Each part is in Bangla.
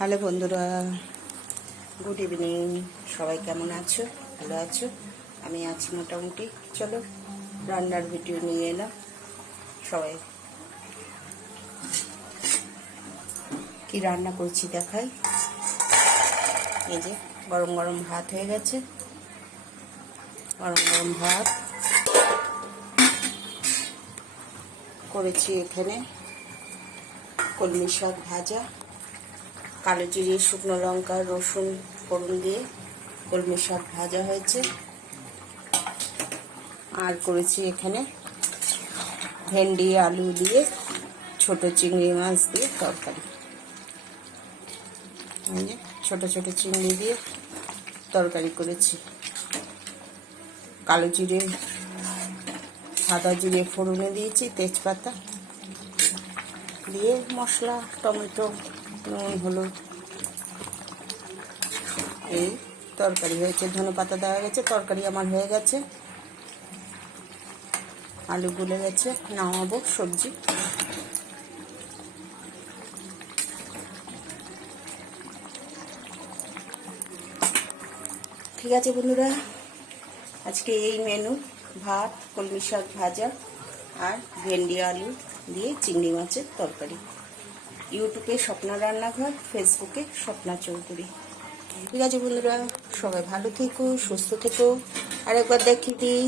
হ্যালো বন্ধুরা, গুড ইভিনিং। সবাই কেমন আছো? ভালো আছো? আমি আছি মোটামুটি। চলো রান্নার ভিডিও নিয়ে এলাম। সবাই কি রান্না করছি দেখাই। এই যে গরম গরম ভাত হয়ে গেছে। গরম গরম ভাত করেছি। এখানে কলমি শাক ভাজা, কালো জিরে, শুকনো লঙ্কা, রসুন ফোড়ন দিয়ে কলমি শাক ভাজা হয়েছে। আর করেছি এখানে ভেন্ডি আলু দিয়ে ছোট চিংড়ি মাছ দিয়ে তরকারি। ছোট ছোট চিংড়ি দিয়ে তরকারি করেছি। কালো জিরে সাদা জিরে ফোড়নে দিয়েছি, তেজপাতা দিয়ে মশলা, টমেটো, নুন, হলুদ, এই তরকারি হয়েছে। ধনেপাতা দেওয়া গেছে। তরকারি আমার হয়ে গেছে। আলু গুলে গেছে, নামাবো সবজি। ঠিক আছে বন্ধুরা, আজকে এই মেনু: ভাত, কলমি শাক ভাজা আর ভেন্ডি আলু দিয়ে চিংড়ি মাছের তরকারি। ইউটিউবে স্বপ্না রান্নাঘর, ফেসবুকে স্বপ্না চৌধুরী। ঠিক আছে বন্ধুরা, সবাই ভালো থেকো, সুস্থ থেকো। আর একবার দেখি দিই,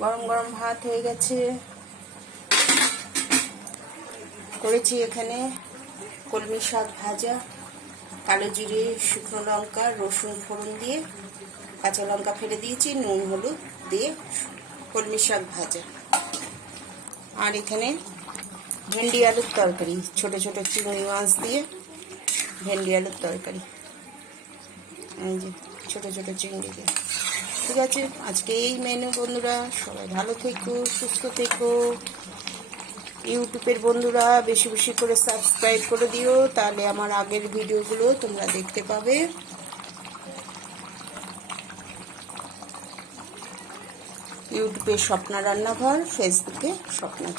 গরম গরম ভাত হয়ে গেছে। করেছি এখানে কলমি শাক ভাজা, কালো জিরে, শুকনো লঙ্কা, রসুন ফোড়ন দিয়ে, কাঁচা লঙ্কা ফেলে দিয়েছি, নুন হলুদ দিয়ে কলমি শাক ভাজা। আর এখানে ভেন্ডি আলুর তরকারি, ছোট ছোট চিংড়ি মাছ দিয়ে ভেন্ডি আলুর তরকারি। এই যে ছোট ছোট চিংড়ি দিয়ে। ঠিক আছে, আজকে এই মেনু বন্ধুরা। সবাই ভালো থেকো, সুস্থ থেকো। ইউটিউবের বন্ধুরা বেশি বেশি করে সাবস্ক্রাইব করে দিও, তাহলে আমার আগের ভিডিওগুলো তোমরা দেখতে পাবে। ইউটিউবে স্বপ্না রান্নাঘর, ফেসবুকে স্বপ্না।